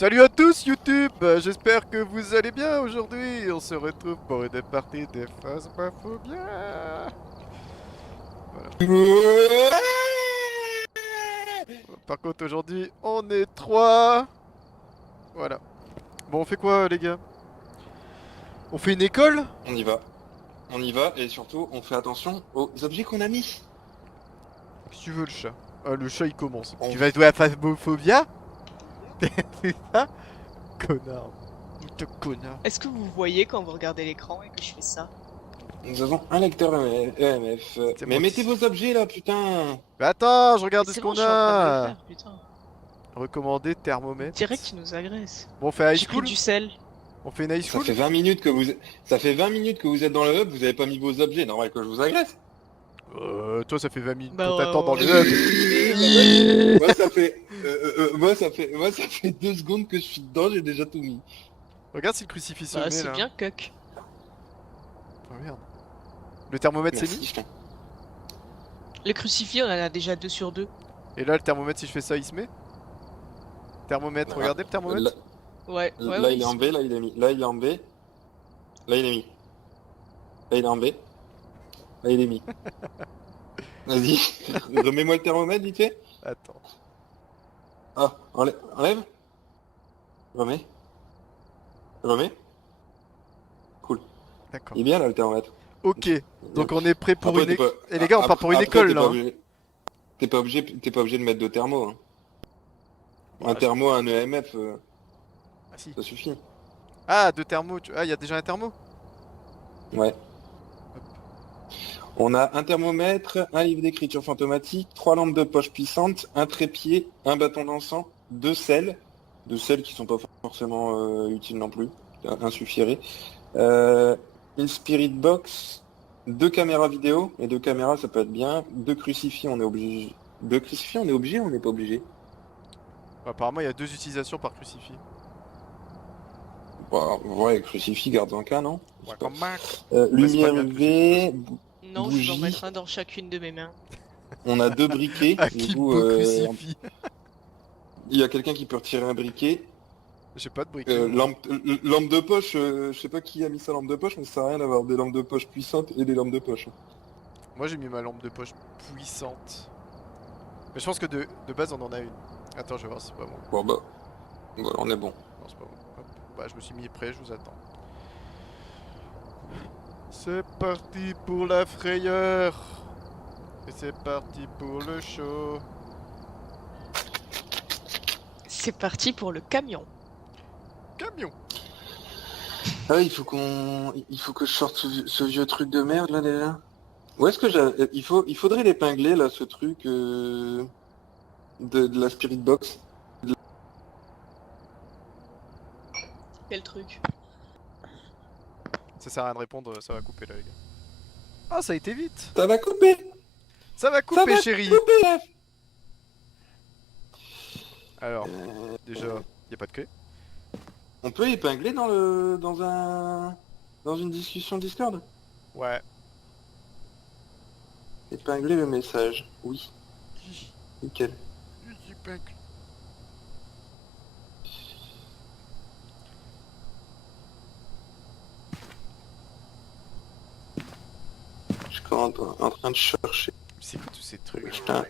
Salut à tous YouTube, j'espère que vous allez bien aujourd'hui. On se retrouve pour une partie de Phasmophobia. Voilà. Par contre aujourd'hui on est trois. Voilà. Bon on fait quoi les gars? On fait une école? On y va. On y va et surtout on fait attention aux objets qu'on a mis. Si tu veux le chat. Ah le chat il commence. On Tu vas jouer à Phasmophobia? C'est ça? Connard. Putain connard. Est-ce que vous voyez quand vous regardez l'écran et que je fais ça? Nous avons un lecteur EMF. C'est Mais moi mettez qui- vos objets là, putain. Mais attends, je Mais regarde c'est ce bon, qu'on je suis en train de le a. faire, putain. Recommandé thermomètre. Direct, tu nous agresses. Bon on fait high J'ai pris school? du sel. On fait une high Ça school? fait 20 minutes que vous ça fait 20 minutes que vous êtes dans le hub, vous avez pas mis vos objets, normal que je vous agresse. Toi ça fait 20 minutes Bah, qu'on t'attend dans le ouais. hub. moi ça fait 2 secondes que je suis dedans, j'ai déjà tout mis. Regarde si le crucifix se Bah, met c'est là. bien, cuck. Oh merde. Le thermomètre s'est mis? Merci, putain. Le crucifix, on en a déjà 2 sur 2. Et là le thermomètre si je fais ça il se met? Thermomètre, Voilà. regardez le thermomètre. Là, Ouais, ouais, là, ouais. il est en B, là il est mis. Là il est en B. Là il est mis. Là il est en B. Là il est mis. Vas-y, remets-moi le thermomètre vite fait. Attends. Ah, enlève. Remets. Remets. Cool. D'accord. Il est bien là le thermomètre. Ok. Donc on est prêt pour Après, une t'es école. pas- Et les gars on part pour une après, école t'es là. pas Hein. obligé- T'es pas obligé de mettre de thermo. Hein. Bon, Un je- thermo, un EMF, Ah si. ça suffit. Ah deux thermos. Ah il y a déjà un thermo? Ouais. On a un thermomètre, un livre d'écriture fantomatique, 3 lampes de poche puissantes, un trépied, un bâton d'encens, 2 sels, qui sont pas forcément utiles non plus, un suffirait. Une spirit box, 2 caméras vidéo, et 2 caméras ça peut être bien, 2 crucifix on est obligé. 2 crucifix on est obligé ou on n'est pas obligé? Apparemment il y a 2 utilisations par crucifix. Bah, ouais, crucifix garde en cas, non? Ouais, comme Mac. Lumière bien le UV, Non, je vais en bougie. mettre un dans chacune de mes mains. On a 2 briquets, Ah du qui coup, beau crucifix. il y a quelqu'un qui peut retirer un briquet. J'ai pas de briques. Lampe de poche, je sais pas qui a mis sa lampe de poche, mais ça sert à rien d'avoir des lampes de poche puissantes et des lampes de poche. Moi j'ai mis ma lampe de poche puissante. Mais je pense que de base on en a une. Attends je vais voir si c'est pas bon. Bon bah, voilà, on est bon. Non c'est pas bon. Hop. Bah je me suis mis prêt, je vous attends. C'est parti pour la frayeur. Et c'est parti pour le show. C'est parti pour le camion. Camion. Ah oui, il faut que je sorte ce vieux truc de merde là déjà. Où est-ce que il faudrait l'épingler là, ce truc de la spirit box. Quel truc? Ça sert à rien de répondre, ça va couper là les gars. Ah ça a été vite. Ça va couper. Ça va Ça couper va chérie. couper là. Alors, déjà, y a pas de clé. On peut épingler dans une discussion Discord. Ouais. Épingler le message. Oui. Nickel. Je suis en train de chercher. C'est quoi tous ces trucs? Putain.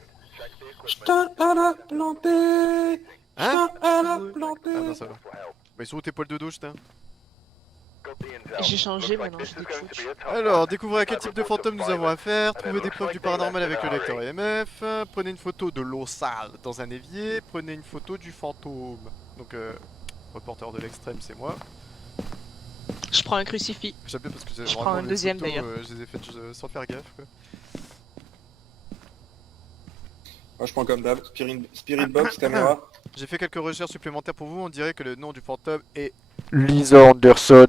Putain, elle a planté. Hein? Putain, elle a Ah planté. non ça va. Bah ils sont où tes poils de douche putain? J'ai changé maintenant, je découche. Alors, découvrez à quel type de fantôme nous avons affaire, trouvez des preuves du paranormal avec le lecteur EMF, prenez une photo de l'eau sale dans un évier, prenez une photo du fantôme. Donc, reporter de l'extrême, c'est moi. Je prends un crucifix. J'aime bien parce que Je prends un deuxième, d'ailleurs. Je les ai faites sans faire gaffe quoi. Moi je prends comme d'hab. Spirit box, caméra. J'ai fait quelques recherches supplémentaires pour vous, on dirait que le nom du fantôme est Lisa Anderson.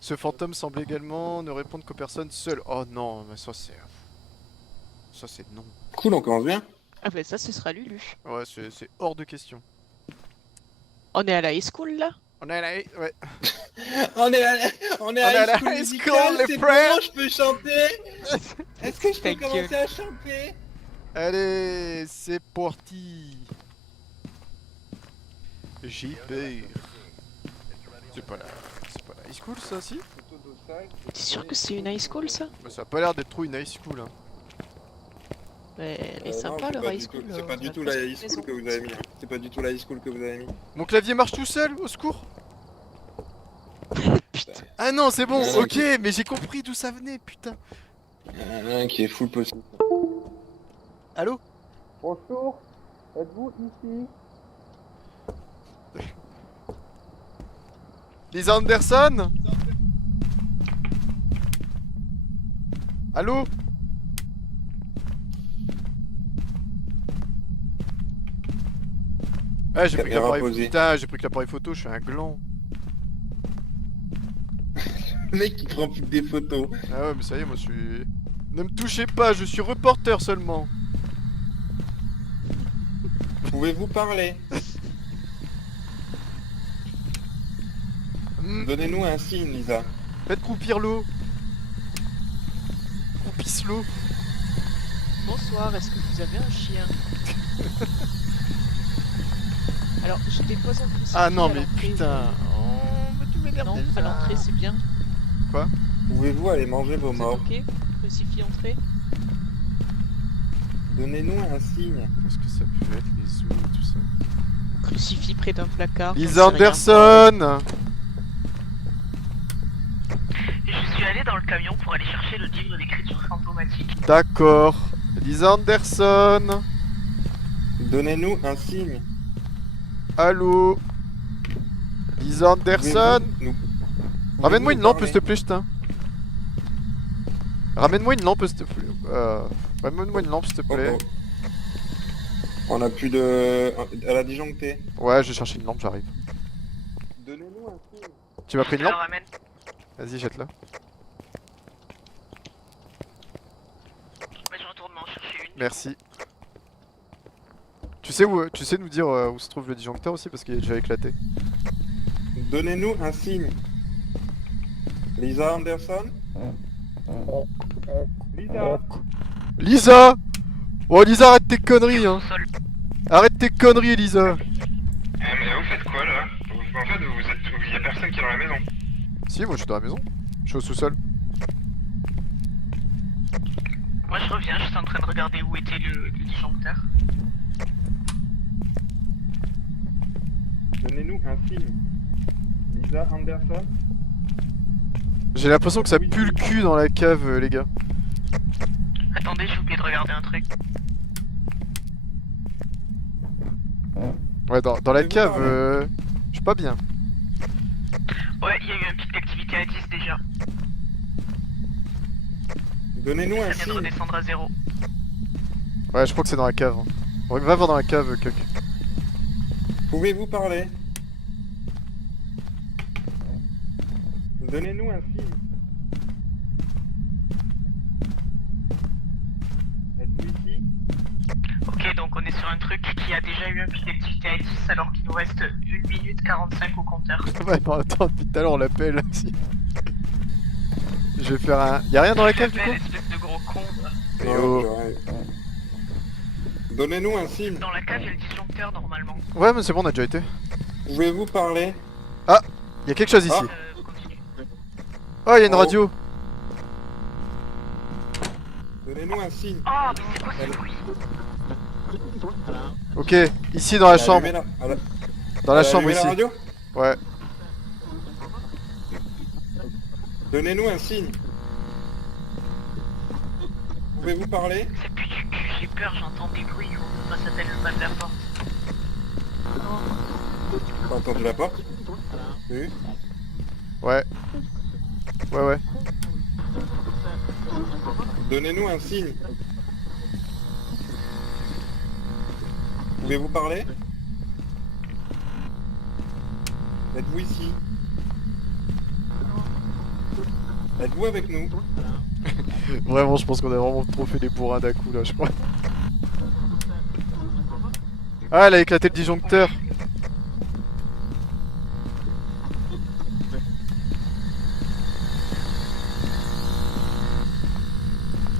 Ce fantôme semble également ne répondre qu'aux personnes seules. Oh non, mais ça c'est... Ça c'est non. Cool, on commence bien. Ah bah ça, ce sera Lulu. Ouais, c'est hors de question. On est à la high school là? On est là, ouais. On est à la high school, les frères. je peux chanter. Est-ce que je Ta gueule. à chanter? Allez, c'est parti. J'ai peur. C'est pas la high school ça, si? T'es sûr que c'est une high school ça? Bah, ça a pas l'air d'être trop une high school. Hein. Mais elle est Non, sympa c'est leur pas high du tout- school. C'est pas on du a tout la presque high une school maison. que vous avez mis. Hein. C'est pas du tout la high school que vous avez mis. Mon clavier marche tout seul, au secours. Putain. Ah non, c'est bon, Non, ok, mais j'ai compris d'où ça venait, putain. Il y en a un qui est full possible. Allô? Bonjour, êtes-vous ici? Lisa Anderson? Allô? Ah, j'ai pris que Caméra l'appareil posée. Putain, j'ai pris que l'appareil photo, je suis un gland. Le mec qui prend plus que des photos. Ah ouais, mais ça y est, moi je suis... Ne me touchez pas, je suis reporter seulement. Pouvez-vous parler? Donnez-nous un signe, Lisa. Faites croupir l'eau. Croupisse l'eau. Bonsoir, est-ce que vous avez un chien? Alors, je dépose un crucifix Ah non, à mais l'entrée. putain. Oh, mais tu m'énerves Non, déjà. à l'entrée c'est bien. Pouvez-vous aller manger vos Vous êtes morts? ok? Crucifix entrée? Donnez-nous un signe. Qu'est-ce que ça peut être, les zoos et tout ça? Crucifix près d'un placard. Lisa j'en sais rien. Anderson! Je suis allé dans le camion pour aller chercher le livre d'écriture fantomatique. D'accord. Lisa Anderson! Donnez-nous un signe. Allô? Lisa Anderson? Nous- Ramène-moi une pouvez-vous lampe, parler? s'il te plaît, putain. Ramène-moi une lampe, s'il te plaît. Ramène-moi une lampe, s'il te Oh, plaît. oh. On a plus de... Elle a disjoncté. Ouais, je vais chercher une lampe, j'arrive. Donnez-nous un signe. Tu m'as pris une Je te lampe? la ramène. Vas-y, jette-la. Mais je retourne m'en chercher une. Merci. Tu sais nous dire où se trouve le disjoncteur aussi parce qu'il est déjà éclaté. Donnez-nous un signe. Lisa Anderson? Lisa? Lisa! Oh Lisa, arrête tes conneries hein! Au sol. Arrête tes conneries Lisa! Mais vous faites quoi là? En fait, il y a personne qui est dans la maison. Si, moi je suis dans la maison. Je suis au sous-sol. Moi je reviens, je suis en train de regarder où était le disjoncteur. Donnez-nous un signe. Lisa Anderson? J'ai l'impression que ça pue le cul dans la cave, les gars. Attendez, j'ai oublié de regarder un truc. Ouais, dans la Pouvez-vous cave, parler je suis pas bien. Ouais, il y a eu un pic d'activité à 10 déjà. Donnez-nous un Ça vient de signe. redescendre à 0. Ouais, je crois que c'est dans la cave. Hein. Va voir dans la cave, Cuck. Pouvez-vous parler? Donnez-nous un signe. Êtes-vous ici? Ok, donc on est sur un truc qui a déjà eu un pic d'activité à 10 alors qu'il nous reste 1 minute 45 au compteur. Ouais, mais attends, depuis tout à l'heure on l'appelle aussi. Je vais faire un. Y'a rien dans la cave du coup? Espèce de gros con. là. Eh Ouais, oh. j'aurais- Donnez-nous un signe. Dans la cave, il y a le disjoncteur normalement. Ouais, mais c'est bon, on a déjà été. Pouvez-vous parler? Y'a quelque chose ici. Continue. Oh, y'a une Oh. radio. Donnez-nous un signe. Oh, mais c'est quoi ce bruit? Ok, ici dans la chambre. Allumez Dans la elle a chambre allumé ici. la radio? Ouais. Donnez-nous un signe. Pouvez-vous parler? C'est plus du cul, j'ai peur, j'entends des bruits, il faut que je passe à le pas de la porte. T'as entendu la porte? Oui. Ouais. Ouais. Donnez-nous un signe. Pouvez-vous parler? Êtes-vous ici? Êtes-vous avec nous? Vraiment, je pense qu'on a vraiment trop fait des bourrins d'un coup là, je crois. Ah, elle a éclaté le disjoncteur.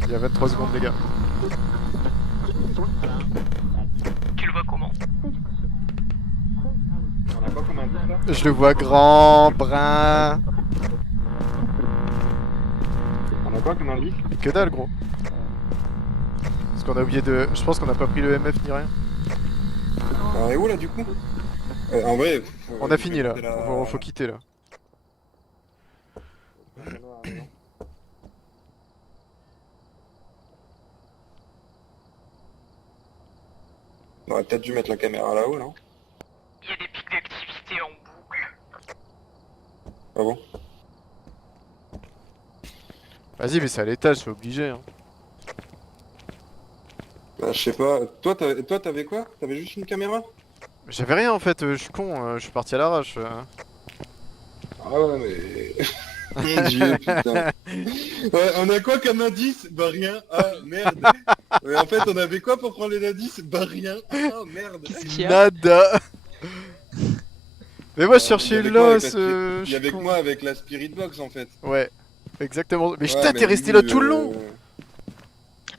Il y a 23 secondes, les gars. Tu le vois comment? là? Je le vois grand, brun. On a quoi comme indice? Que dalle, gros. Parce qu'on a oublié de. Je pense qu'on a pas pris le MF ni rien. On est où là du coup? En vrai, On a fini là. c'est la- Faut quitter là. On aurait peut-être dû mettre la caméra là-haut, non? Il y a des pics d'activité en boucle. Ah bon? Vas-y, mais c'est à l'étage, c'est obligé. Hein. Bah, je sais pas. Toi, t'avais quoi? T'avais juste une caméra? J'avais rien en fait, je suis con, je suis parti à l'arrache. Ah ouais, mais... Mon dieu, putain. Ouais, on a quoi comme indice? Bah rien. Ah, merde. Ouais, en fait, on avait quoi pour prendre les indices? Bah rien. Ah, merde. Qu'est-ce qu'il y a? Nada. Mais moi je Il y cherchais avait quoi avec l'os, la je Il y suis avait que con. moi avec la Spirit Box en fait. Ouais, exactement. Mais Ouais, putain, t'es resté lui, là tout le long.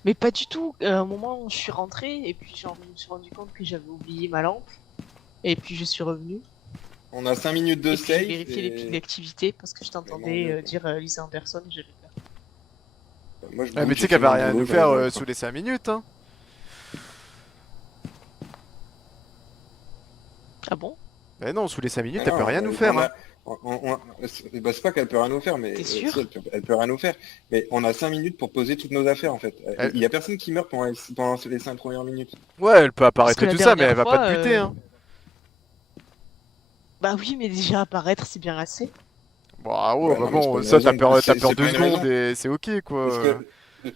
Mais pas du tout. À un moment, je suis rentrée et puis genre, je me suis rendu compte que j'avais oublié ma lampe. Et puis je suis revenue. On a 5 minutes de Et puis j'ai save. vérifié les pics d'activité parce que je t'entendais Vraiment, dire Lisa Anderson et j'avais peur. Moi, je Ah, mais tu sais j'ai qu'elle fait va mon rien boulot, nous faire j'avais- sous les 5 minutes. Hein. Ah bon? Mais non, sous les 5 minutes, Ah elle peut non, rien nous faire. Hein. Bah, c'est pas qu'elle peut rien nous faire, mais T'es sûr si, elle peut rien nous faire. Mais on a 5 minutes pour poser toutes nos affaires en fait. Il y a personne qui meurt pendant les 5 premières minutes. Ouais, elle peut apparaître que et la tout ça, mais dernière elle va pas fois, te buter. Hein. Bah oui, mais déjà apparaître, c'est bien assez. Bon, ah ouais, Ouais, bah non, mais c'est bon, pas une ça raison. t'as peur C'est 2 pas une secondes raison. et c'est ok quoi. Parce que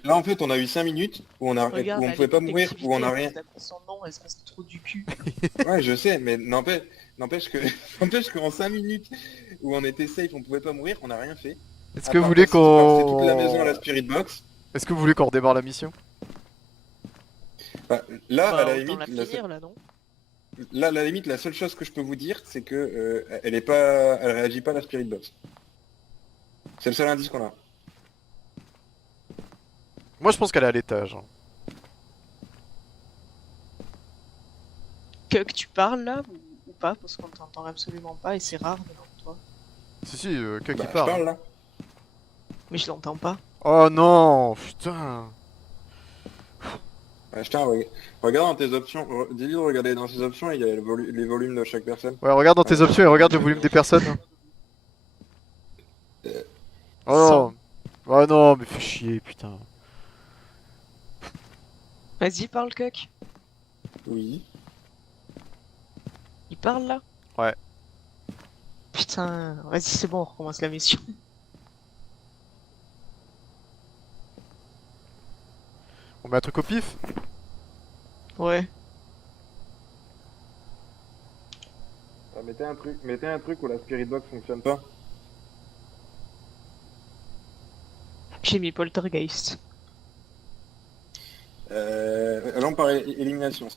là en fait on a eu 5 minutes où Regarde, on la pouvait pas limite mourir, où on a d'activité, rien. elle a pris son nom, espèce de trou du cul. Ouais je sais, mais n'empêche que n'empêche qu'en 5 minutes où on était safe, on pouvait pas mourir, on a rien fait. Est-ce À que vous part voulez passer toute la qu'on... maison à la Spirit Box. Est-ce que vous voulez qu'on redémarre la mission? Bah, là, Bah, à la autant limite, la finir là, non? là, à la limite, la seule chose que je peux vous dire, c'est que elle réagit pas à la Spirit Box. C'est le seul indice qu'on a. Moi je pense qu'elle est à l'étage. Hein. Que tu parles là ou pas? Parce qu'on t'entend absolument pas et c'est rare venant de toi. Si, si, que Bah, qui je parle. parle là. Mais je l'entends pas. Oh non, putain. Ouais, je tiens, regarde dans tes options, dis-lui de regarder dans ses options et il y a les volumes de chaque personne. Ouais, regarde dans tes options et regarde le volume des personnes. Oh non. Oh non, mais fais chier, putain. Vas-y, parle, Coq. Oui. Il parle là? Ouais. Putain, vas-y, c'est bon, on recommence la mission. On met un truc au pif? Ouais. Ah, mettez un truc où la Spirit Box fonctionne pas. J'ai mis Poltergeist. Là on parle élimination.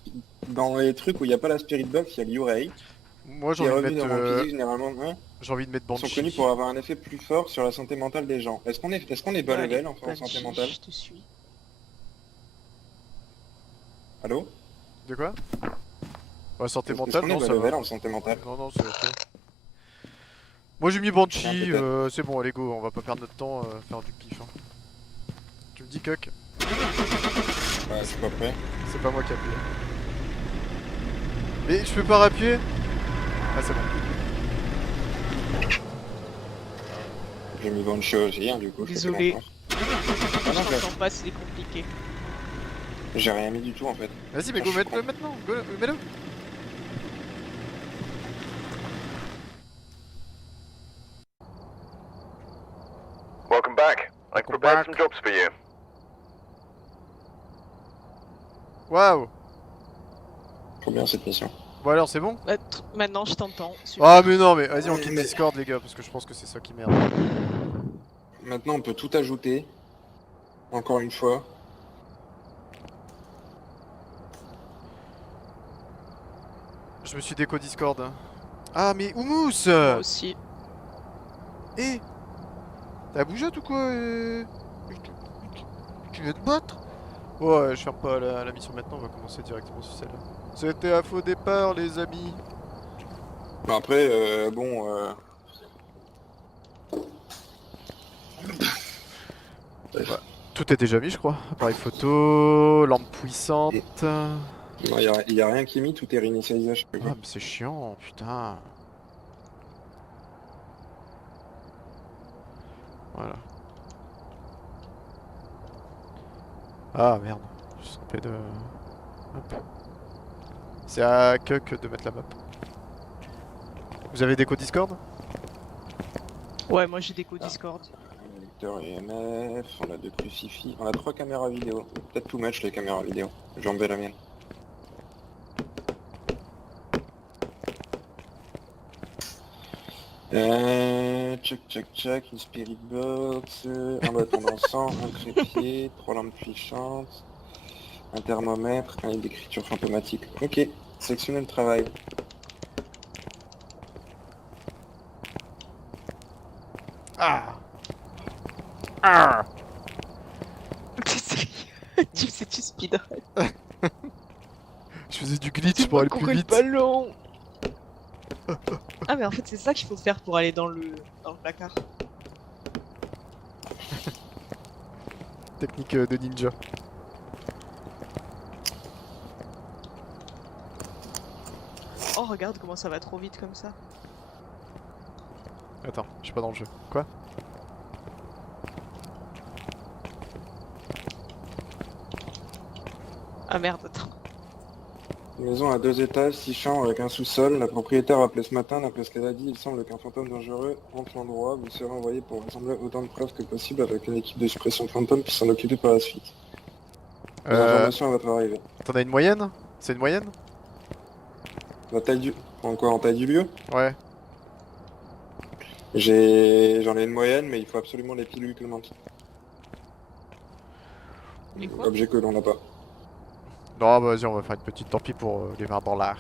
Dans les trucs où il n'y a pas la Spirit Box, il y a l'Urei. Moi Qui j'ai est envie de revenu dans mettre... Vampire, généralement, hein, J'ai envie de mettre sont connus Banshee. pour avoir un effet plus fort sur la santé mentale des gens. Est-ce qu'on est bas Ouais, level enfin, en Banshee, santé mentale? je te suis. Allô? De quoi? Ouais, santé Est-ce mentale, qu'on non est bas ça level va. en santé mentale? Non, non, c'est ok. Moi j'ai mis Banshee, Ah, peut-être. c'est bon, allez go, on va pas perdre notre temps à faire du pif. Hein. Tu me dis Coq? Ouais, c'est pas prêt. C'est pas moi qui appuie. Mais je peux pas rappuyer? Ah c'est bon. J'ai mis Banshee aussi, hein, du coup. je fais Désolé. confiance. Je Ah non, t'entends pas, c'est compliqué. j'ai rien mis du tout en fait. Vas-y, mais go, Je suis mets-le con. maintenant, go, mets-le. Welcome back. I Welcome prepared back. some jobs for you. Waouh. Trop bien cette mission. Bon alors c'est bon? Bah, maintenant, je t'entends. Super. Ah mais non mais vas-y on Ouais, quitte mais- Discord les gars parce que je pense que c'est ça qui merde. Maintenant on peut tout ajouter. Encore une fois. Je me suis déco Discord. Ah mais Oumous! Moi aussi. Eh! T'as bougé ou quoi? Tu veux te battre? Ouais, je ferme pas la mission maintenant, on va commencer directement sur celle-là. C'était un faux départ les amis. Bon, après, Tout est déjà mis, je crois. Appareil photo, lampe puissante. non, y a rien qui est mis, tout est réinitialisé à chaque Ah, fois. mais c'est chiant, putain. Voilà. Ah merde, je suis trompé de... Hop. C'est à Kuk de mettre la map. Vous avez des codes Discord? Ouais, moi j'ai des codes Discord. Un lecteur EMF, on a 2 crucifix, on a 3 caméras vidéo. Peut-être tout match les caméras vidéo. J'ai enlevé la mienne. Check, une spirit box, un bâton d'encens, un trépied, 3 lampes puissantes, un thermomètre, un livre d'écriture fantomatique. Ok, sélectionnez le travail. Ah. Ah. T'es sérieux? Tu sais, tu speedrun. Je faisais du glitch pour aller plus Courir le vite. ballon. Ah, mais en fait, c'est ça qu'il faut faire pour aller dans le placard. Technique de ninja. Oh, regarde comment ça va trop vite comme ça. Attends, je suis pas dans le jeu. Quoi? Ah merde, attends. Une maison à 2 étages, 6 chambres avec un sous-sol. La propriétaire a appelé ce matin, d'après ce qu'elle a dit, il semble qu'un fantôme dangereux hante l'endroit. Vous serez envoyé pour rassembler autant de preuves que possible avec une équipe de suppression de fantômes qui s'en occuper par la suite. Des informations à votre arrivée. T'en as une moyenne? C'est une moyenne? La taille du... En quoi, en taille du lieu? Ouais. J'en ai une moyenne, mais il faut absolument les pilules clémentes. Et quoi? Objet que l'on n'a pas. Non, bah vas-y, on va faire une petite tant pis pour les mains dans l'art.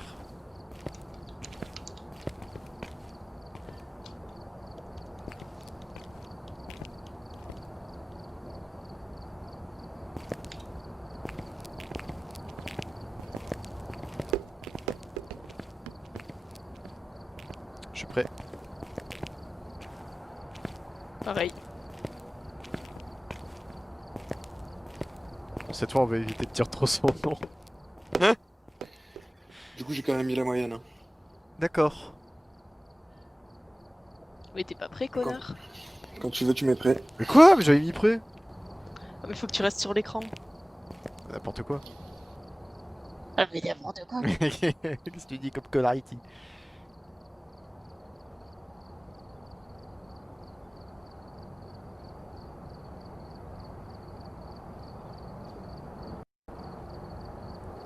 Je suis prêt. Pareil. Bon, cette fois, on va éviter de dire trop son nom. Du coup, j'ai quand même mis la moyenne. Hein. D'accord. Mais t'es pas prêt, connard? Quand tu veux, tu mets prêt. Mais quoi? Mais j'avais mis prêt. Ah, mais faut que tu restes sur l'écran. N'importe quoi. Ah, mais n'importe quoi. Qu'est-ce que tu dis comme connerie?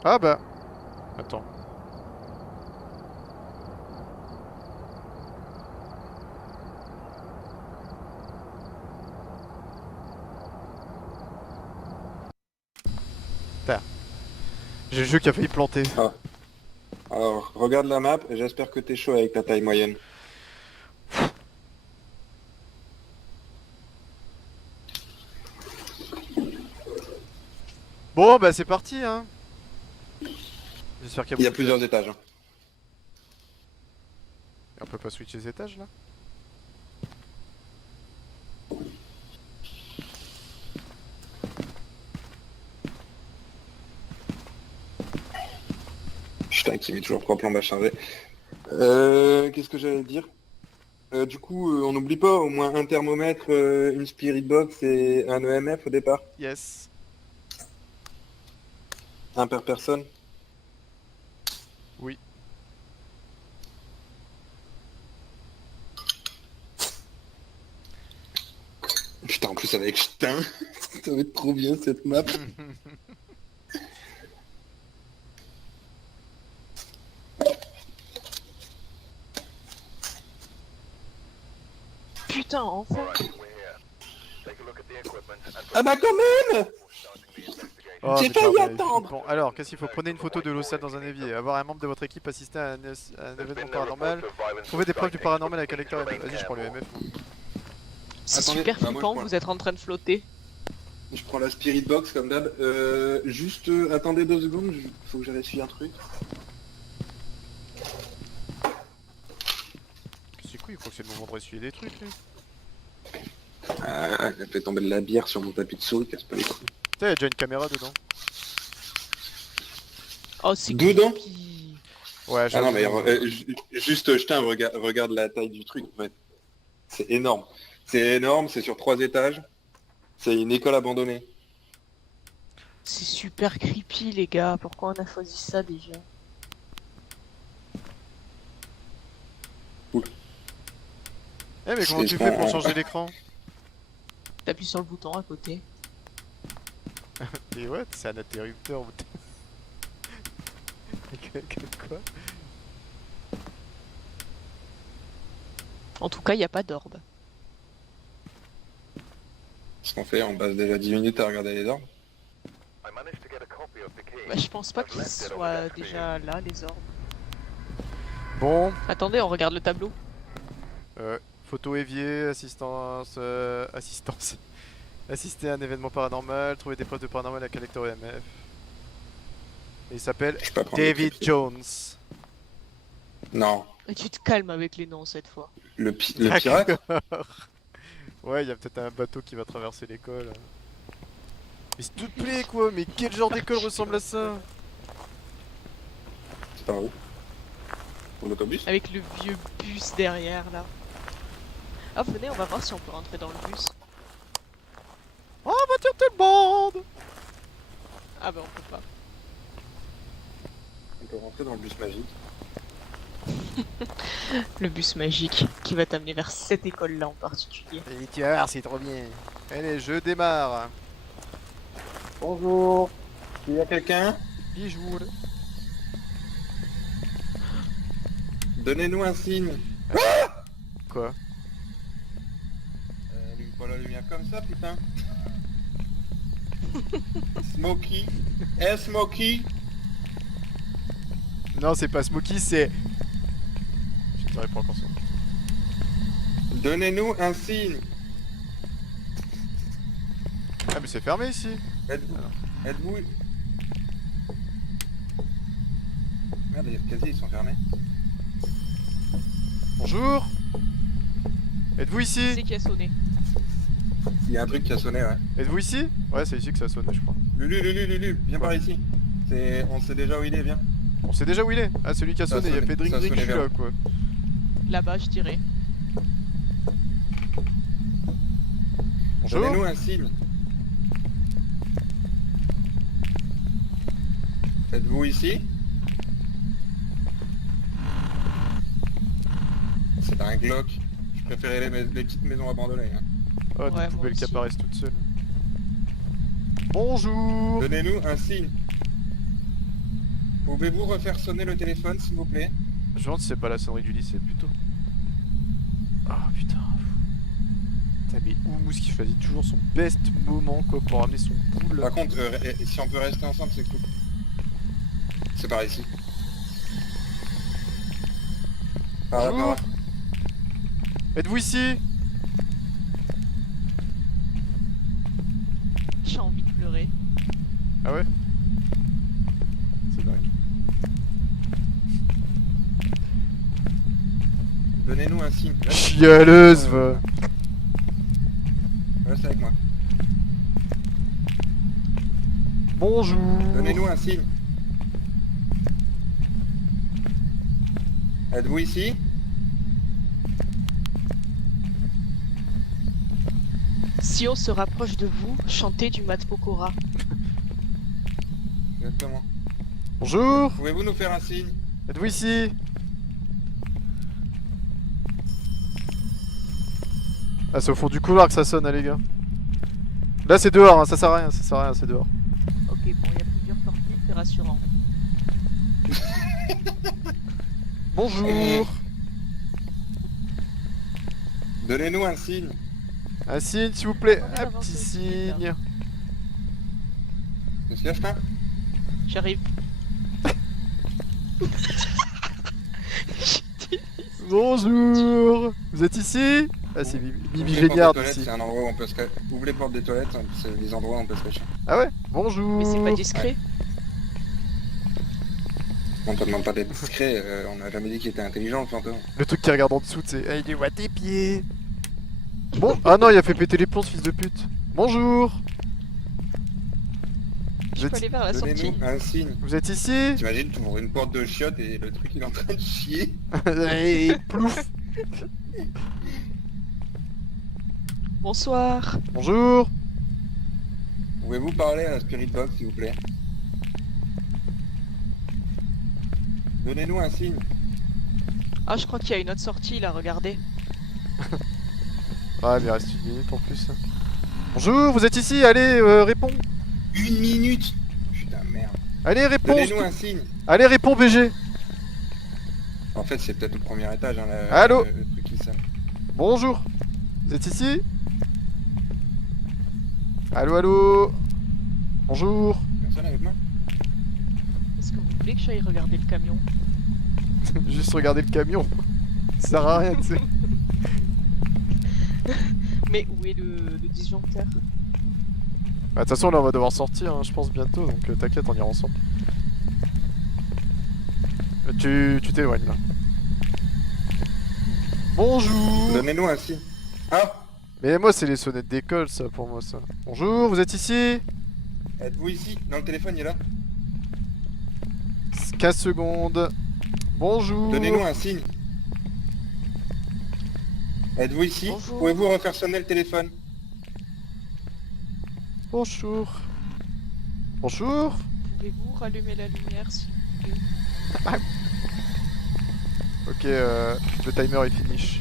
Ah bah. Attends. Putain. J'ai le jeu qui a failli planter. Alors, regarde la map et j'espère que t'es chaud avec ta taille moyenne. Bon bah c'est parti hein. J'espère qu'il Il y a beaucoup plusieurs étages. Hein. de- On peut pas switcher les étages là? Putain, qui met toujours 3 plombes à charger. Qu'est-ce que j'allais dire? Du coup, on n'oublie pas au moins un thermomètre, une spirit box et un EMF au départ. Yes. Un per personne. Oui. Putain, en plus avec Stein, ça va être trop bien cette map. Putain, enfin. Ah bah quand même! Oh, J'ai mais failli Charles, attendre. Bon, alors, qu'est-ce qu'il faut? Prenez une photo de l'océan dans un évier. Avoir un membre de votre équipe assister à un événement paranormal. Trouver des preuves du paranormal avec un lecteur EMF. Vas-y, je prends le EMF. C'est Attendez, super bah, moi, flippant, je prends- vous êtes en train de flotter. Je prends la spirit box comme d'hab. Juste, attendez 2 secondes, faut que je vérifie un truc. fou, il croit que c'est le moment de ressuyer des trucs, lui. Ah, il a fait tomber de la bière sur mon tapis de souris, casse pas les couilles. Putain, il y a déjà une caméra dedans. Oh, c'est Dedans creepy. Ouais, Ah j'avoue. non, mais juste, je regarde la taille du truc, en fait. C'est énorme. C'est énorme, c'est sur 3 étages. C'est une école abandonnée. C'est super creepy, les gars. Pourquoi on a choisi ça déjà? Eh, mais comment C'est- tu fais pour changer l'écran? T'appuies sur le bouton à côté. Et ouais, c'est un interrupteur. Quoi? En tout cas, il n'y a pas d'orbe. Ce qu'on fait, on passe déjà 10 minutes à regarder les ordres. I managed to get a copy of the key. Bah, je pense pas qu'ils soient déjà là, les orbes. Bon, Attendez, on regarde le tableau. photo évier, assistance, assister à un événement paranormal, trouver des preuves de paranormal avec un lecteur EMF. Et il s'appelle Je peux pas prendre le David truc. Jones. Non, Et tu te calmes avec les noms cette fois. le pirate. Ouais, il y a peut-être un bateau qui va traverser l'école. Mais s'il te plaît, quoi, mais quel genre d'école ressemble à ça? C'est par où? Pour l'autobus? Avec le vieux bus derrière là. Ah, venez, on va voir si on peut rentrer dans le bus. Oh, voiture tout le monde! Ah bah, on peut pas. On peut rentrer dans le bus magique. Le bus magique qui va t'amener vers cette école là en particulier. Et tu vas voir, c'est trop bien. Allez, je démarre. Bonjour. Il y a quelqu'un? Bijou. Donnez-nous un signe. Quoi? Allume pas la lumière comme ça, putain. Smokey. Eh, Smokey. Non, c'est pas Smokey, c'est... Je ne dirai pas encore son. Donnez-nous un signe. Ah, mais c'est fermé ici. Êtes-vous... Alors. Êtes-vous... Merde, les casiers ils sont fermés. Bonjour. Êtes-vous Qui c'est ici? qui a sonné? Il y a un truc qui a sonné, ouais. Êtes-vous ici? Ouais, c'est ici que ça sonne, je crois. Lulu, viens Quoi? par ici. On sait déjà où il est, viens. On sait déjà où il est. Ah, celui qui a Ça sonné, il a sonnait- fait drink ça drink, je sonnait suis là, bien. quoi. Là-bas, je dirais. Bonjour. Donnez-nous un signe. Êtes-vous ici? C'est un Glock. Je préférais les petites maisons abandonnées. Hein. Oh, Ouais, des moi poubelles qui aussi. apparaissent toutes seules. Bonjour. Donnez-nous un signe. Pouvez-vous refaire sonner le téléphone, s'il vous plaît? Je me demande si c'est pas la sonnerie du lycée, plutôt. Ah, putain. Putain, mais Oumous qui choisit toujours son best moment, quoi, pour ramener son poule. Par contre, si on peut rester ensemble, c'est cool. C'est par ici. Par là, par Bonjour. là. Êtes-vous ici? J'ai envie de pleurer. Ah ouais? C'est dingue. Donnez-nous un signe. Chialeuse, va. Reste avec moi. Bonjour. Donnez-nous un signe. Êtes-vous ici? Si on se rapproche de vous, chantez du Mat Pokora. Exactement. Bonjour. Pouvez-vous nous faire un signe? Êtes-vous ici? Ah, c'est au fond du couloir que ça sonne, hein, les gars. Là, c'est dehors, hein, ça sert à rien, c'est dehors. Ok, bon, il y a plusieurs sorties, c'est rassurant. Bonjour. Donnez-nous un signe. Un signe, s'il vous plaît. Attendez Un d'avancer petit aussi vite, signe. Monsieur Ashton? J'arrive. Bonjour. Vous êtes ici? Ah, c'est Mimi Ouvrez les portes Géniard des toilettes, ici. c'est un endroit où on peut se cacher. Ouvrez les portes des toilettes, c'est des endroits où on peut se cacher. Ah ouais? Bonjour. Mais c'est pas discret. On te demande pas d'être discret, on a jamais dit qu'il était intelligent le fantôme. Le truc qui regarde en dessous, c'est hey, il est où à tes pieds? Bon, ah non, il a fait péter les plombs, ce fils de pute. Bonjour. Je Vous peux êtes, aller vers la sortie. Donnez-nous un signe. vous êtes ici? T'imagines, tu ouvres une porte de chiottes et le truc il est en train de chier. Et plouf. Bonsoir. Bonjour. Pouvez-vous parler à la Spirit Box s'il vous plaît? Donnez-nous un signe. Ah, je crois qu'il y a une autre sortie là, regardez. Ah, mais il reste une minute en plus. Bonjour, vous êtes ici? Allez, réponds. 1 minute. Putain merde. Allez, réponds. Donnez-nous un signe. Allez, réponds, BG. En fait c'est peut-être au premier étage hein, Allô le truc qui sonne. Bonjour. Vous êtes ici? Allô, allô. Bonjour. Personne avec moi? Est-ce que vous voulez que j'aille regarder le camion? Juste regarder le camion. Ça sert à rien, tu sais. Mais où est le disjoncteur? Bah, de toute façon, là, on va devoir sortir, hein, je pense, bientôt. Donc, t'inquiète, on ira ensemble. Tu t'éloignes, là. Bonjour. Donnez-nous un signe. Ah! Mais moi, c'est les sonnettes d'école, ça, pour moi, ça. Bonjour, vous êtes ici? Êtes-vous ici? Non, le téléphone il est là. 15 secondes. Bonjour. Donnez-nous un signe. Êtes-vous ici? Bonjour. Pouvez-vous refaire sonner le téléphone? Bonjour. Bonjour. Pouvez-vous rallumer la lumière s'il vous plaît? Ok, le timer est finish.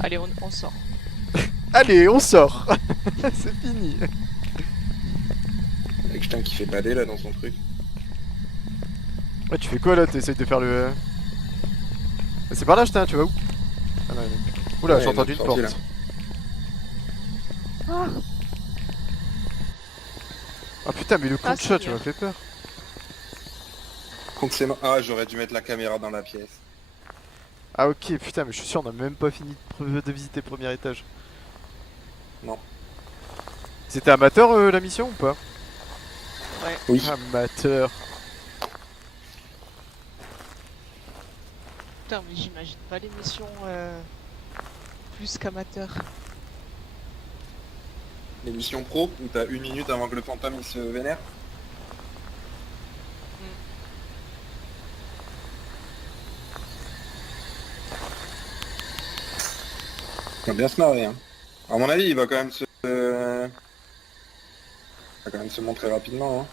Allez, on sort. Allez, on sort. C'est fini. Avec Ch'tain qui fait bader là dans son truc. Ouais, tu fais quoi là? T'essayes de faire le... Ah, c'est par là, Ch'tain, tu vas où? Ah non, il est- Oula, Ouais, j'ai entendu une sortie, porte. là. Ah putain, mais le Ah, coup de chat, tu Seigneur. m'as fait peur. Donc c'est ah j'aurais dû mettre la caméra dans la pièce. Ah ok, putain, mais je suis sûr, on a même pas fini de visiter le premier étage. Non. C'était amateur la mission ou pas? Oui. Amateur. Putain, mais j'imagine pas l'émission plus qu'amateur. L'émission pro où t'as 1 minute avant que le fantôme il se vénère. On va bien se marrer hein. À mon avis il va quand même se... va quand même se montrer rapidement hein.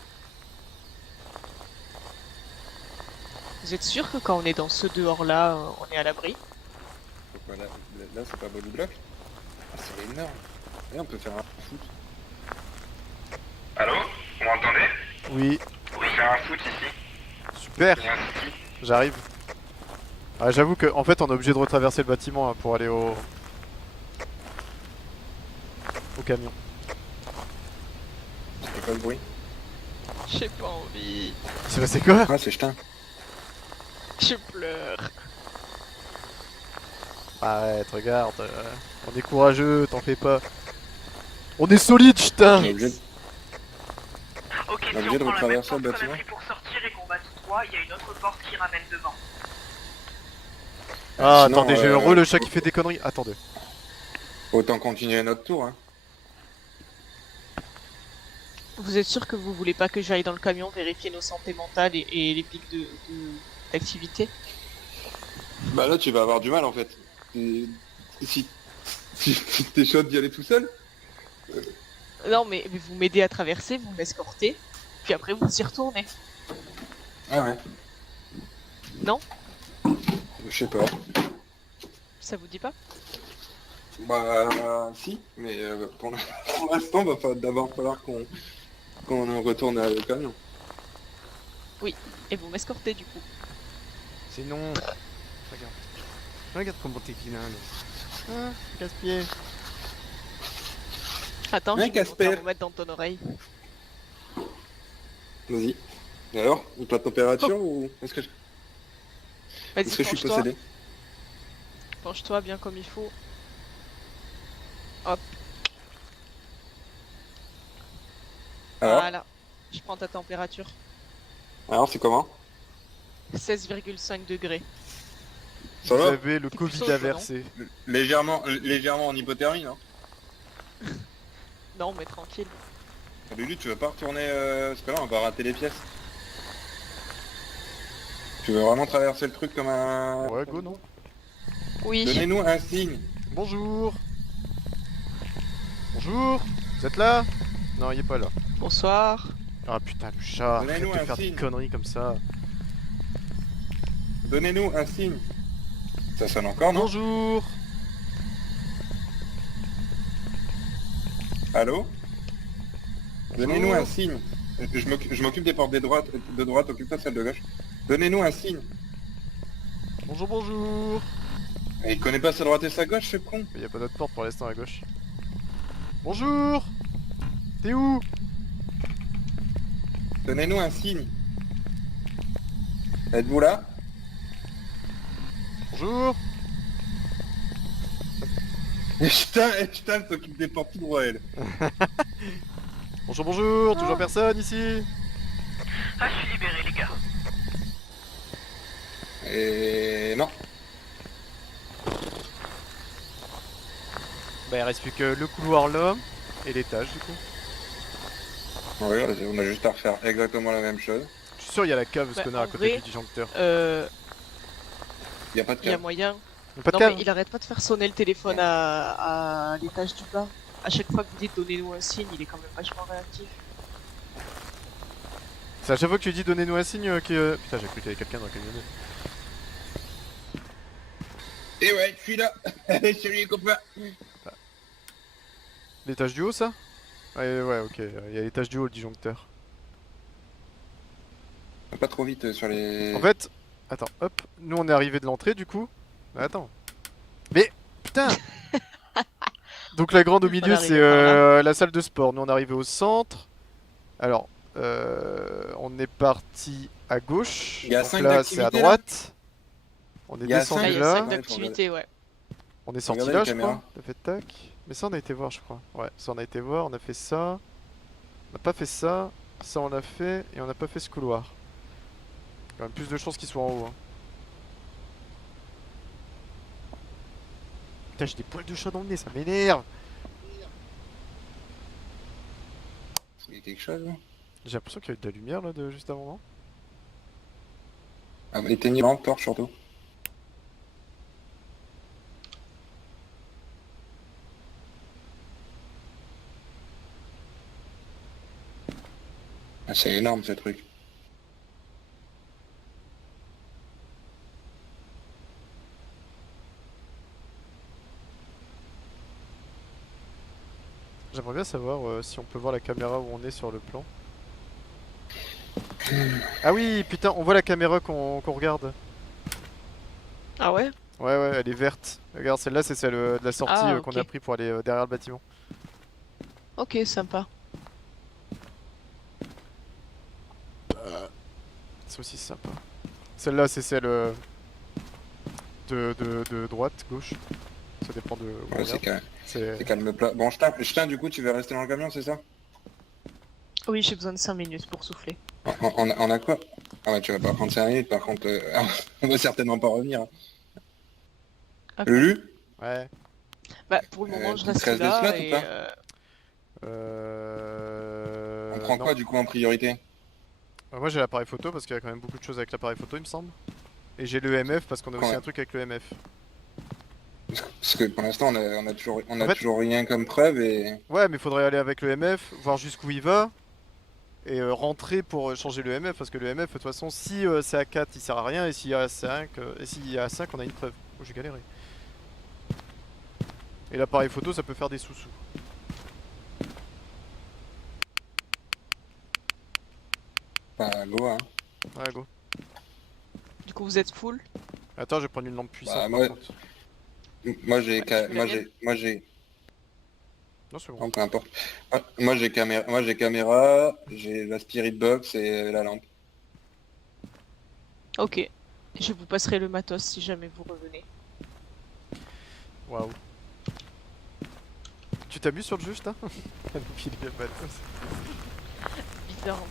Vous êtes sûr que quand on est dans ce dehors-là, on est à l'abri? Donc, voilà, là c'est pas Body Block. Ah, c'est énorme. Et on peut faire un foot. Allô? Vous m'entendez? Oui, On peut faire un foot ici. super, Il y a un city. j'arrive. Ah, j'avoue que en fait on est obligé de retraverser le bâtiment hein, pour aller au camion. C'était pas le bruit. J'ai pas envie. Il s'est passé quoi? Ah c'est Ch'tain. Je pleure. Arrête, regarde, on est courageux, t'en fais pas. On est solide, putain. On est obligé de... Ok, On est si obligé on de prend la même retraverser porte le qu'on a bâtiment. pris pour sortir et qu'on va tout droit, il y a une autre porte qui ramène devant. Ah, Sinon, attendez, j'ai le chat qui fait des conneries. Attendez. Autant continuer notre tour hein. Vous êtes sûr que vous voulez pas que j'aille dans le camion vérifier nos santé mentales et les pics d'activité? Bah là tu vas avoir du mal en fait. Si t'es chaud d'y aller tout seul. Non, mais vous m'aidez à traverser, vous m'escortez, puis après vous y retournez. Ah ouais. Non? Je sais pas. Ça vous dit pas? Bah si, mais pour l'instant va d'abord falloir qu'on retourne à le camion. Et vous m'escortez du coup. Sinon... Regarde. Regarde comment t'es vilain, là. Ah, casse-pied. Attends, Ouais, je vais Casper. vous mettre dans ton oreille. Vas-y. Et alors, la température ou est-ce que je Vas-y, suis penche-toi. possédé? Penche-toi bien comme il faut. Hop, Alors, voilà. Je prends ta température. alors c'est comment? 16,5 degrés. Ça Vous va avez le C'est Covid plutôt inversé. légèrement en hypothermie, non? Non, mais tranquille. Lulu, tu veux pas retourner... Parce que là, on va rater les pièces. Tu veux vraiment traverser le truc comme un... Ouais, go, non? Oui. Donnez-nous un signe. Bonjour. Bonjour. Vous êtes là? Non, il est pas là. Bonsoir. Ah putain, le chat. Arrête Donnez-nous de un faire des signe. conneries comme ça. Donnez-nous un signe. Ça sonne encore, non? Bonjour. Allô? Donnez-nous Bonjour. un signe. Je m'occupe des portes de droite, occupe-toi de celle de gauche. Donnez-nous un signe. Bonjour, bonjour. Et il connaît pas sa droite et sa gauche, ce con. Il y a pas d'autre porte pour l'instant à gauche. Bonjour. T'es où? Donnez-nous un signe. Êtes-vous là? Bonjour. Putain, elle s'occupe des portes tout droit, elle. Bonjour, bonjour. Ah. Toujours personne ici? Ah, je suis libéré, les gars. Et non. Bah il reste plus que le couloir là et l'étage du coup. Ouais, on a juste à refaire exactement la même chose. Je suis sûr il y a la cave ce Bah, connard à en côté vrai, du disjoncteur. Y a pas de Il y a cas. moyen. Pas de Non, cave? mais il arrête pas de faire sonner le téléphone à l'étage du bas. À chaque fois que vous dites donnez-nous un signe, il est quand même vachement réactif. C'est à chaque fois que tu dis donnez-nous un signe que... Putain j'ai cru qu'il y avait quelqu'un dans la camionnette. Et ouais, je suis là. Salut les copains. L'étage du haut ça? Ouais ok, il y a l'étage du haut le disjoncteur. Pas trop vite sur les... En fait, attends, hop, nous on est arrivé de l'entrée du coup. Attends. Mais putain. Donc la grande au milieu arrivé c'est par la salle de sport. Nous on est arrivé au centre. Alors, on est parti à gauche. Il y a Donc 5 là c'est à d'activités, là droite. On est Il y a Ah, descendu il y a là. 5 Ouais, d'activités, ouais. On est sorti Regardez là les je crois. caméras. T'as fait tac. Mais ça on a été voir je crois. Ouais, ça on a été voir, on a fait ça. On n'a pas fait ça. Ça on l'a fait et on n'a pas fait ce couloir. Quand même plus de chances qu'il soit en haut. Hein. Putain j'ai des poils de chat dans le nez, ça m'énerve. Il y a quelque chose là? J'ai l'impression qu'il y a eu de la lumière là de juste avant, non? Ah bah éteignez la lampe torche surtout. Ah, c'est énorme ce truc. J'aimerais bien savoir si on peut voir la caméra où on est sur le plan. Ah oui, putain, on voit la caméra qu'on regarde. Ah ouais? Ouais, elle est verte. Regarde, celle-là, c'est celle de la sortie Ah, qu'on ok. a pris pour aller derrière le bâtiment. Ok, sympa. C'est aussi sympa. Celle-là, c'est celle de droite, gauche. Ça dépend de où on Ouais, c'est regarde. C'est... calme plat. Bon, Stein, du coup, tu veux rester dans le camion, c'est ça? Oui, j'ai besoin de 5 minutes pour souffler. On a quoi? Ah ouais, tu vas pas prendre 5 minutes, par contre, on va certainement pas revenir. Hein. Ok. Lulu? Ouais. Bah, pour le moment, je tu reste te restes des là slots ou et... pas On prend non. quoi, du coup, en priorité? Moi, j'ai l'appareil photo parce qu'il y a quand même beaucoup de choses avec l'appareil photo, il me semble. Et j'ai le MF parce qu'on a aussi Ouais. un truc avec le MF. Parce que pour l'instant, on a En fait- toujours rien comme preuve et... Ouais, mais faudrait aller avec le MF, voir jusqu'où il va, et rentrer pour changer le MF, parce que le MF, de toute façon, si c'est à 4, il sert à rien, et s'il y a 5, à 5, on a une preuve. Oh, j'ai galéré. Et l'appareil photo, ça peut faire des sous-sous. Enfin, go, hein. Ouais, go. Du coup, vous êtes full? Attends, je vais prendre une lampe puissante, Bah, par moi- contre. Moi, j'ai... Ouais, tu veux la Moi, j'ai... Non, c'est bon. Non, peu importe. Moi, j'ai caméra, j'ai la spirit box et la lampe. Ok. Je vous passerai le matos si jamais vous revenez. Waouh. Tu t'amuses sur le jeu, putain? Il est bien matos. Bizarre.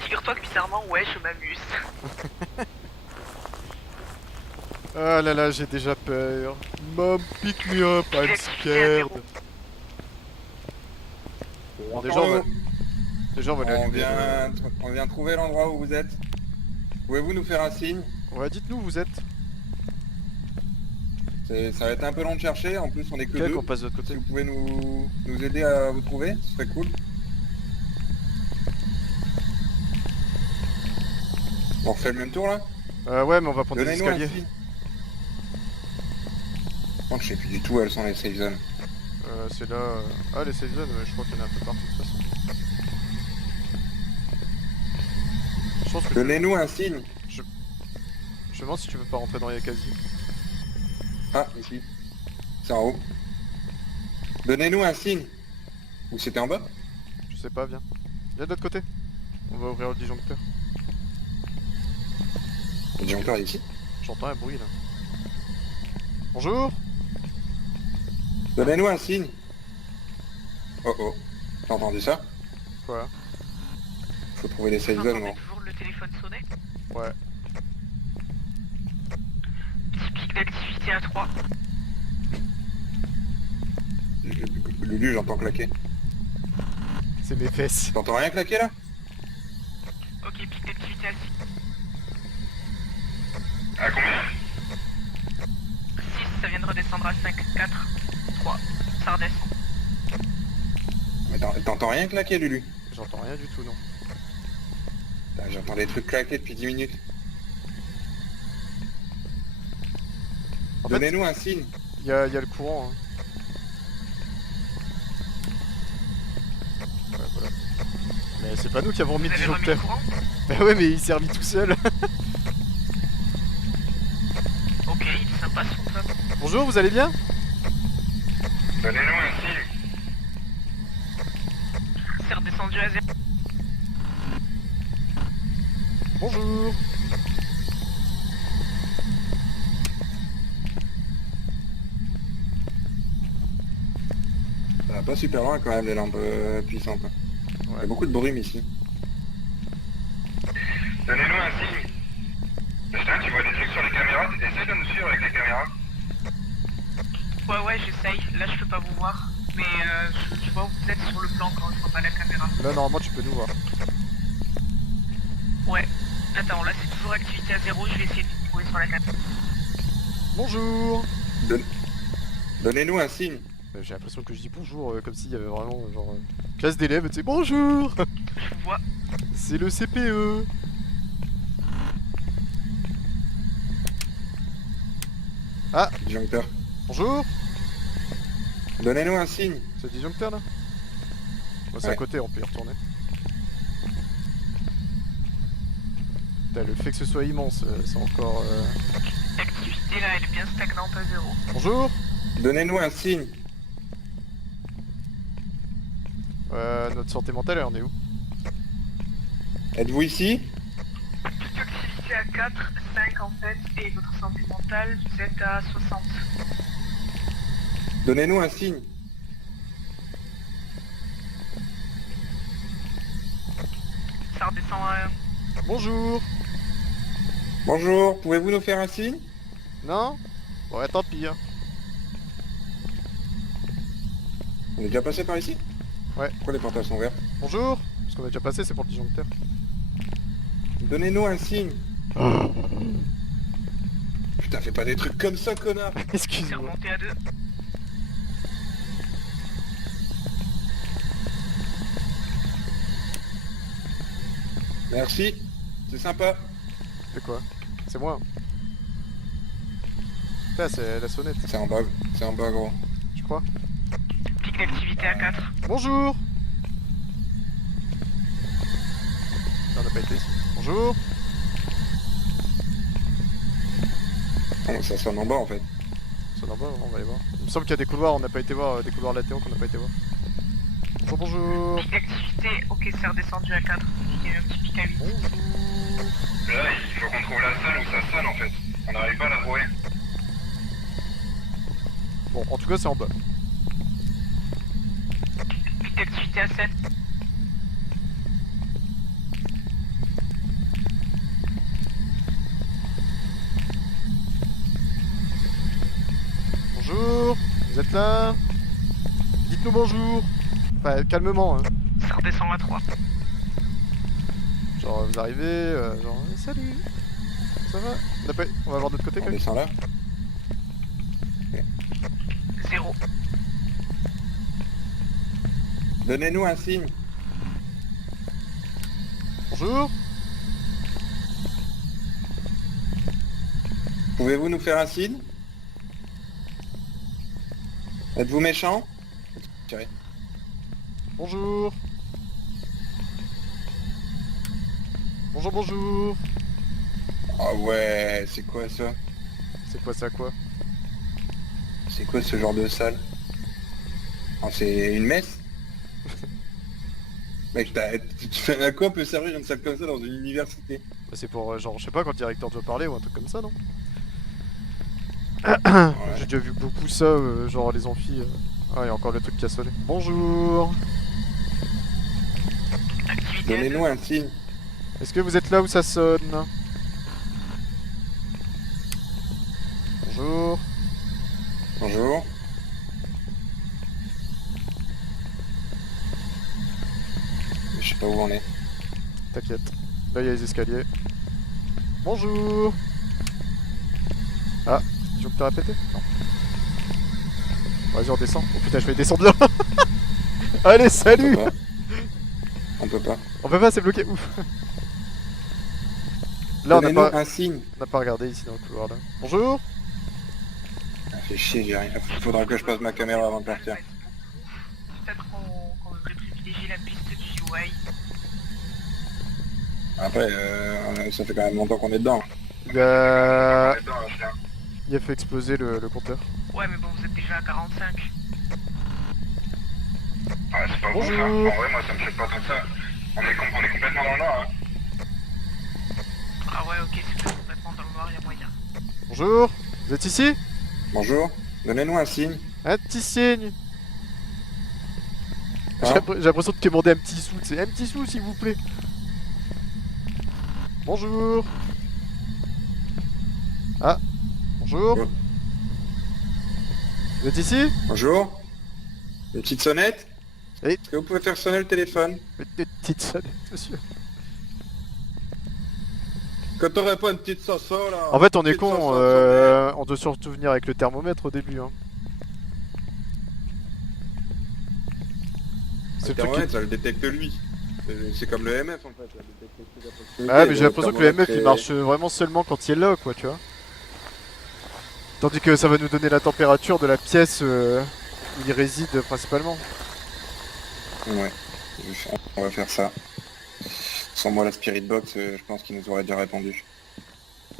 Figure-toi que bizarrement, ouais, je m'amuse. Ah là là, j'ai déjà peur. Mom, pick me up, I'm scared. Bon, déjà, on va aller On allumer on vient trouver l'endroit où vous êtes. Pouvez-vous nous faire un signe? Ouais, dites-nous où vous êtes. Ça va être un peu long de chercher, en plus on est que Ok, deux. qu'on passe de l'autre Si côté. vous pouvez nous aider à vous trouver, ce serait cool. On refait le même tour là? Ouais, mais on va prendre des Donnez-nous un escaliers. signe. Oh, je sais plus du tout où elles sont les safe zones. C'est là... Ah, les safe zones, ouais, je crois qu'il y en a un peu partout de toute façon. Je pense que... Donnez-nous un signe. Je me demande si tu peux pas rentrer dans Yakazi. Ah, ici. C'est en haut. Donnez-nous un signe. Ou c'était en bas? Je sais pas, viens. Viens de l'autre côté. On va ouvrir le disjoncteur. Le disjoncteur est ici. J'entends un bruit là. Bonjour. Donnez-nous un signe. Oh oh. T'as entendu ça? Quoi? Faut trouver les safe Vous zones, entendez gros. toujours le téléphone sonner. Ouais. Petit pic d'activité à 3. Lulu, j'entends claquer. C'est mes fesses. T'entends rien claquer là? Ok, pic d'activité à 6. À combien? 6, ça vient de redescendre à 5, 4, 3. Ça redescend. Mais t'entends rien claquer, Lulu? J'entends rien du tout, non. Putain, j'entends des trucs claquer depuis 10 minutes. En fait, Donnez-nous un signe. y a le courant. Hein. Ouais, voilà. Mais c'est pas nous qui avons remis Vous le avez remis le disjoncteur. courant? Bah ouais, mais il s'est remis tout seul. Ok, il est sympa son top. Bonjour, vous allez bien? Donnez-nous un signe. C'est redescendu à 0. Bonjour. Ça va pas super loin quand même les lampes puissantes. Il y a beaucoup de brume ici. Donnez-nous un signe. Putain, tu vois des trucs sur les caméras? Essaye de nous suivre avec les caméras. Ouais, j'essaye. Là, je peux pas vous voir. Mais je vois où vous êtes sur le plan quand je vois pas la caméra. Là, normalement, tu peux nous voir. Ouais. Attends, là, c'est toujours activité à 0. Je vais essayer de vous trouver sur la caméra. Bonjour. Donnez-nous un signe. J'ai l'impression que je dis bonjour comme s'il y avait vraiment genre classe d'élèves, tu sais bonjour. Je vous vois. C'est le CPE. Ah, Disjoncteur. bonjour. Donnez-nous un signe. C'est le disjoncteur là? Bon, c'est à Ouais. côté, on peut y retourner. Putain, le fait que ce soit immense, c'est encore... L'activité, là, elle est bien stagnante à 0. Bonjour. Donnez-nous un signe. Notre santé mentale, elle en est où? Êtes-vous ici? Toute activité à 4, 5 en fait, et votre santé mentale, vous êtes à 60. Donnez-nous un signe. Ça redescend à 1. Bonjour. Bonjour, pouvez-vous nous faire un signe? Non? Ouais, tant pis. Hein. On est déjà passé par ici? Ouais. Pourquoi les portails sont verts? Bonjour. Ce qu'on a déjà passé, c'est pour le disjoncteur. Donnez-nous un signe. Putain, fais pas des trucs comme ça, connard. C'est Excuse-moi. remonté à 2. Merci. C'est sympa. C'est quoi? C'est moi. Putain, c'est la sonnette, C'est en bas. C'est en bas, gros. je crois. Pic d'activité à 4. Bonjour. Non, on n'a pas été ici. Bonjour. Oh, ça sonne en bas, en fait. C'est en bas, on va aller voir. Il me semble qu'il y a des couloirs, on n'a pas été voir, des couloirs latéraux qu'on n'a pas été voir. Bonjour, bonjour. Pic d'activité, ok, c'est redescendu à 4. Il y a un petit pic à 8. Bonjour. Là, il faut qu'on trouve la salle où ça sonne en fait. On n'arrive pas à la trouver. Bon, en tout cas, c'est en bas. Pic d'activité à 7. Vous êtes là? Dites-nous bonjour. Enfin, calmement, hein. Ça redescend à 3. Genre, vous arrivez, genre, salut. Ça va? On va voir de l'autre côté, On quand même. descend là. 0. Donnez-nous un signe. Bonjour. Pouvez-vous nous faire un signe? Êtes-vous méchant? Tirez. Bonjour. Bonjour, bonjour. Ah ouais, c'est quoi ça? C'est quoi ça, quoi? C'est quoi ce genre de salle? Oh, c'est une messe? Mec, à quoi peut servir une salle comme ça dans une université? Bah, c'est pour, genre, je sais pas, quand le directeur doit parler ou un truc comme ça, non? Ouais. J'ai déjà vu beaucoup ça, genre les amphis. Ah, il y a encore le truc qui a sonné. Bonjour. Activité à 2. Donnez-nous un signe. Est-ce que vous êtes là où ça sonne? Bonjour. Bonjour. Je sais pas où on est. T'inquiète. Là, il y a les escaliers. Bonjour. Ah, tu veux te répéter? Non. Vas-y, on descend. Oh putain, je vais descendre là. Allez, salut. On peut pas. On peut pas, c'est bloqué. Ouf. Là, Donnez-nous un signe. on n'a pas regardé ici dans le couloir là. Bonjour. Ah, fait chier, j'ai rien. Faudra que je passe ma caméra avant de partir. Peut-être qu'on devrait privilégier la piste du UI. Après, ça fait quand même longtemps qu'on est dedans. Il a, On est dedans, là, je tiens. il a fait exploser le compteur. Ouais, mais bon, vous êtes déjà à 45. Ah, c'est pas bon ça. Bonjour. En vrai, moi ça me choque pas tant que ça. On est complètement dans le noir, hein. Ah ouais, ok, c'est pas complètement dans le noir, y'a moyen. Bonjour. Vous êtes ici? Bonjour. Donnez-nous un signe. Un petit signe. Hein J'ai l'impression de commander un petit sou. C'est un petit sou, s'il vous plaît. Bonjour. Ah. Bonjour. Oh. Vous êtes ici? Bonjour. Une petite sonnette? Oui. Est-ce que vous pouvez faire sonner le téléphone? Une petite sonnette, monsieur. Quand t'aurais pas une petite soso là? En fait, on est Petite con. soso On doit surtout venir avec le thermomètre au début. Hein. C'est le truc qui... Internet, ça le détecte lui. C'est comme le MF en fait. Ça détecte les trucs à proximité. Ah, mais j'ai l'impression que le MF il thermomètre, marche vraiment seulement quand il est là, quoi, tu vois. Tandis que ça va nous donner la température de la pièce où il réside principalement. Ouais. On va faire ça. Sans moi la Spirit Box, je pense qu'il nous aurait déjà répondu.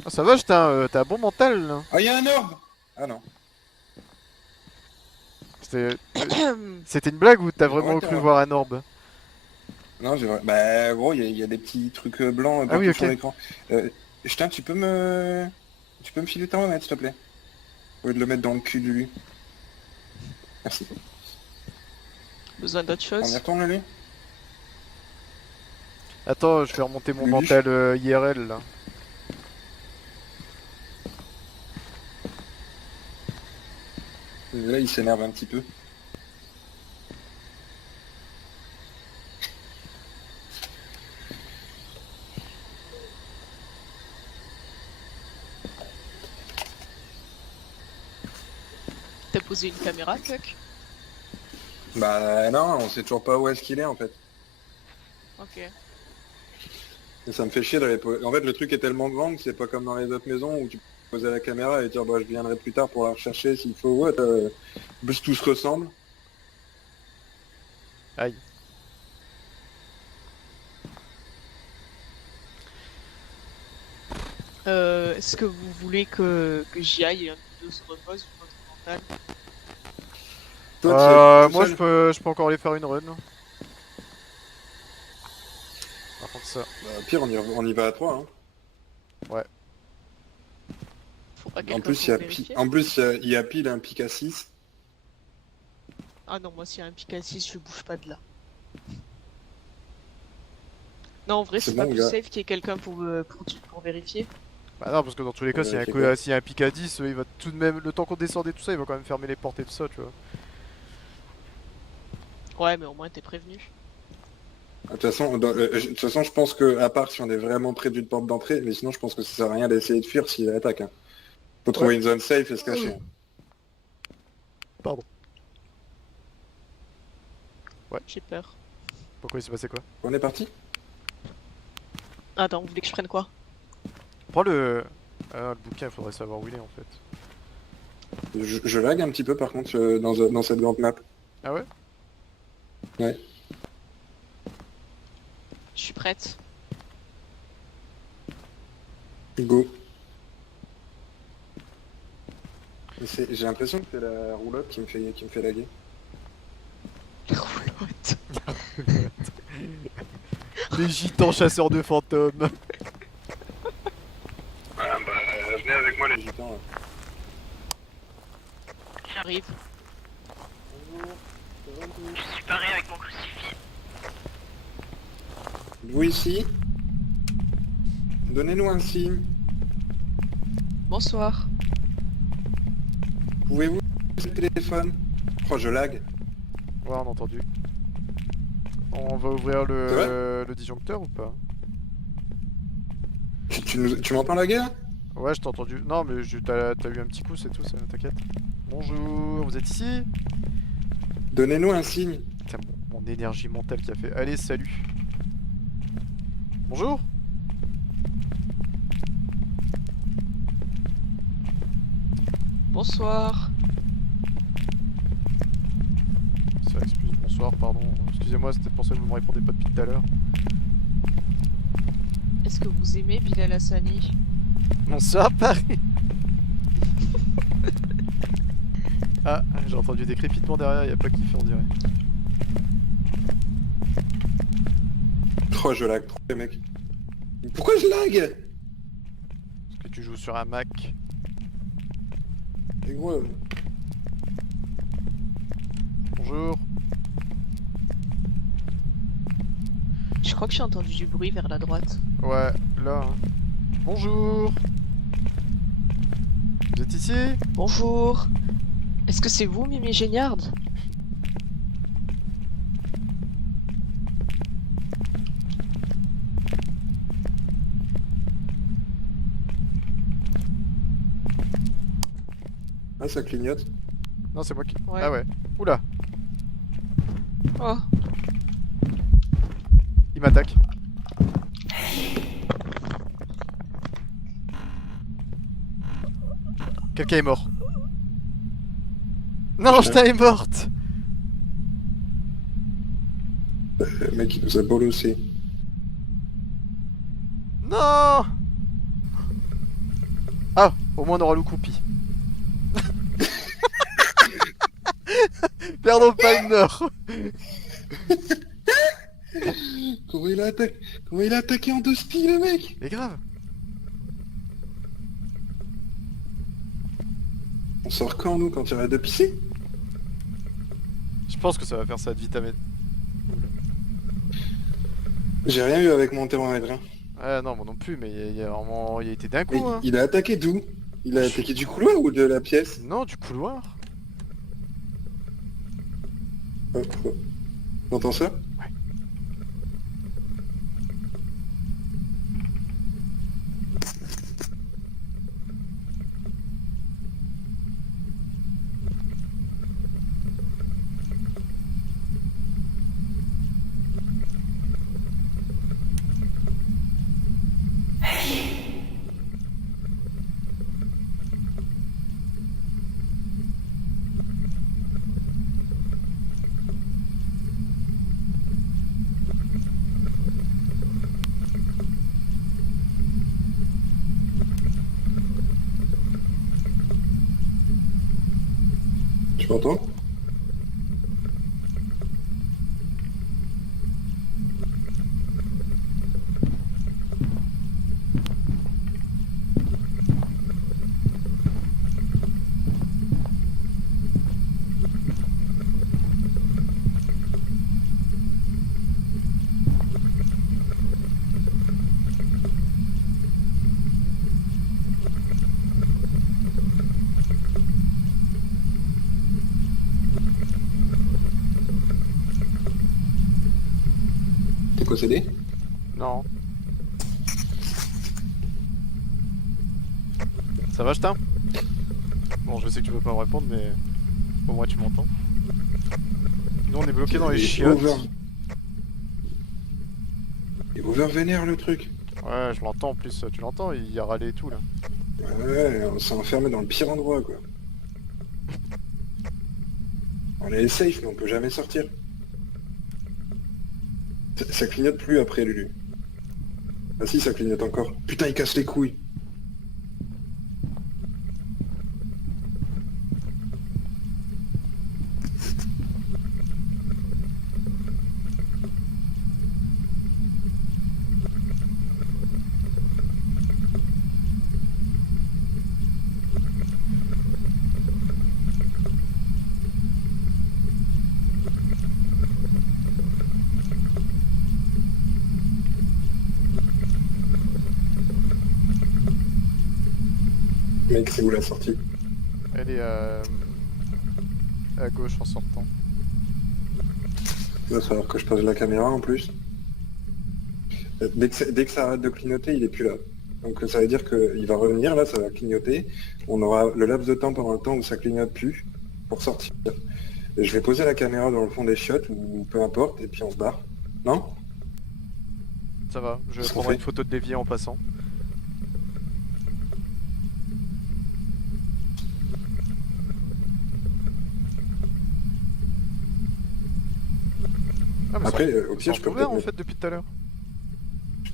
Ah, ça va, t'as un bon mental, là. Ah, y'a un orbe! Ah non. C'était une blague ou t'as vraiment Ouais, cru t'as- voir un orbe? Non, j'ai vrai. Bah, gros, il y a des petits trucs blancs Ah oui, partout sur ok. l'écran. Putain, tu peux me filer le thermomètre, s'il te plaît? Au lieu de le mettre dans le cul de lui. Merci. Besoin d'autre On y chose? retourne, lui? Attends, je vais remonter mon Lulu. mental IRL, là. Là, il s'énerve un petit peu. T'as posé une caméra, Tuck? Bah non, on sait toujours pas où est-ce qu'il est en fait. Ok. Et ça me fait chier d'aller En fait, le truc est tellement grand que c'est pas comme dans les autres maisons où tu peux poser la caméra et dire bah je viendrai plus tard pour la rechercher s'il faut. Ouais, plus tout se ressemble. Aïe. Est-ce que vous voulez que j'y aille et un peu se repose sur votre mental? Toi, Moi, seul. je peux encore aller faire une run. Par contre, ça. Bah, pire, on y va à 3. Hein. Faudra En quelqu'un plus, pour vérifier. il y a pile un pic à 6. Ah non, moi s'il y a un pic à 6, je bouge pas de là. Non, en vrai, C'est c'est pas bon, plus gars. safe qu'il y ait quelqu'un pour vérifier. Bah non, parce que dans tous les cas, s'il y a un c'est co- quoi s'il y a un pic à 10, il va tout de même, le temps qu'on descende et tout ça, il va quand même fermer les portes et tout ça, tu vois. Ouais, mais au moins t'es prévenu. De toute façon, je pense que, à part si on est vraiment près d'une porte d'entrée, mais sinon je pense que ça sert à rien d'essayer de fuir s'il attaque. Hein. Faut trouver une zone safe et se cacher. Hein. Pardon. J'ai peur. Pourquoi il s'est passé quoi? On est parti? Attends, vous voulez que je prenne quoi? Prends le... Ah, le bouquin, il faudrait savoir où il est en fait. Je lag un petit peu par contre dans cette grande map. Ah ouais? Ouais. Je suis prête. Go. J'ai l'impression que c'est la roulotte qui me fait laguer. Roulotte. Les gitans chasseurs de fantômes. Voilà, bah, venez avec moi les gars. Putain, ouais. J'arrive. Je suis paré avec mon crucifix. Vous ici? Donnez-nous un signe. Bonsoir. Pouvez-vous utiliser le téléphone? Oh, je lag. Ouais, on a entendu. On va ouvrir C'est le disjoncteur ou pas? Tu m'entends laguer là? Ouais, je t'ai entendu. Non, mais t'as eu un petit coup, c'est tout, ça, t'inquiète. Bonjour, vous êtes ici? Donnez-nous un signe. Putain, mon énergie mentale qui a fait. Allez, salut. Bonjour. Bonsoir. Ça excuse, bonsoir, pardon. Excusez-moi, c'était pour ça que vous me répondez pas depuis tout à l'heure. Est-ce que vous aimez Bilal Hassani? Bonsoir, Paris. Ah, j'ai entendu des crépitements derrière, y a pas kiffé, on dirait. Oh, je lag trop les mecs. Pourquoi je lag? Parce que tu joues sur un Mac. Et gros, Bonjour. Je crois que j'ai entendu du bruit vers la droite. Ouais, là. Hein. Bonjour. Vous êtes ici? Bonjour. Est-ce que c'est vous, Mimi Géniard? ah, ça clignote. Non, c'est moi qui... Ouais. Ah ouais. Oula, Oh. il m'attaque. Quelqu'un est mort. Non, Jetin est morte. Le mec il nous a bolossé. Non. Ah, au moins on aura Loucoupi. Perdons pas une heure. Comment il a attaqué en deux spies le mec? Mais grave. On sort quand nous? Quand il arrête de pisser? Je pense que ça va faire ça de vitamine. J'ai rien eu avec mon thermomètre. Hein. Ouais, non, moi non plus, mais il y a vraiment... Il a été d'un coup, Mais hein. il a attaqué d'où? Il a attaqué du couloir ou de la pièce? Non, du couloir. Oh, oh. T'entends ça? Tu m'entends? possédé? Non. Ça va, Jetin? Bon, je sais que tu peux pas me répondre, mais au moins tu m'entends. Nous, on est bloqué dans les Il est chiottes. Il est over vénère le truc. Ouais, je l'entends en plus, tu l'entends, il a râlé et tout là. Ouais, on s'est enfermé dans le pire endroit quoi. On est safe mais on peut jamais sortir. Ça clignote plus après Lulu. Ah si, ça clignote encore. Putain, il casse les couilles. Mec, c'est où la sortie? Elle est à gauche en sortant. Il va falloir que je pose la caméra en plus. Dès que ça arrête de clignoter, il est plus là. Donc ça veut dire qu'il va revenir, là ça va clignoter. On aura le laps de temps pendant le temps où ça clignote plus pour sortir. Et je vais poser la caméra dans le fond des chiottes ou peu importe et puis on se barre. Non? Ça va, je Qu'est-ce qu'on prendrai fait une photo de l'évier en passant. Ah, mais Après, au ils pire, sont je peux ouverts peut-être en mettre, fait depuis tout à l'heure.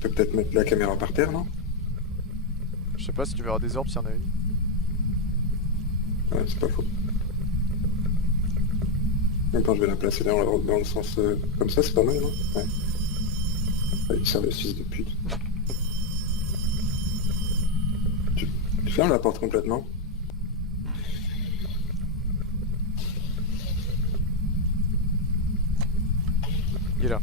je peux peut-être mettre la caméra par terre, non? Je sais pas si tu verras des orbes s'il y en a une. Ouais, c'est pas faux. Attends, je vais la placer dans le sens comme ça, c'est pas mal, non? Ouais. Ouais, sérieux, fils de pute. Tu fermes la porte complètement? Il est là.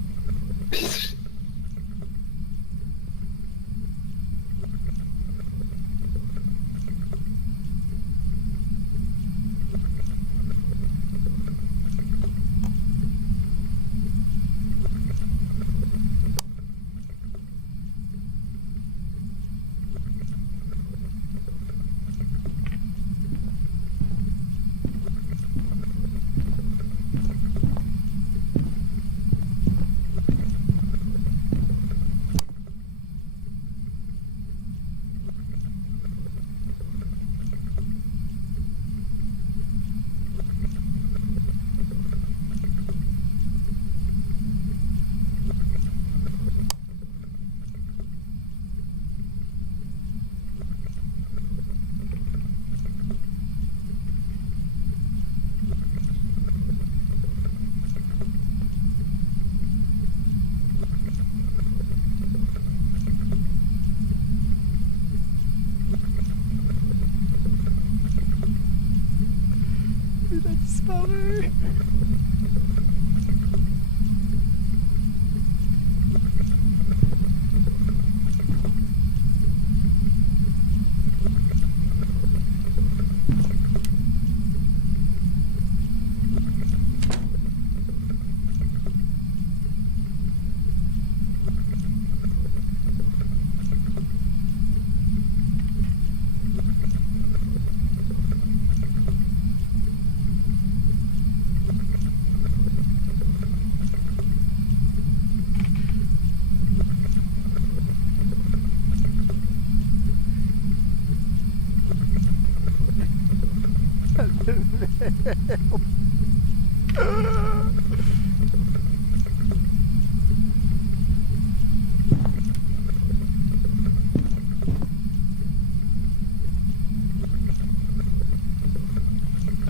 Il a disparu.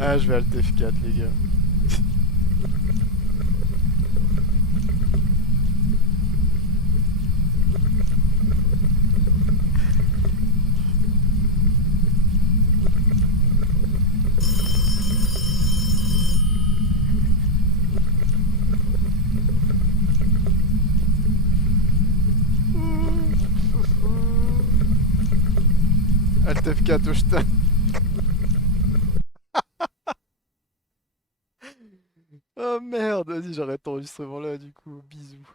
Ah, je vais alt F4 les gars. Alt F4 au jetin. Oh merde, vas-y j'arrête l'enregistrement là du coup, bisous.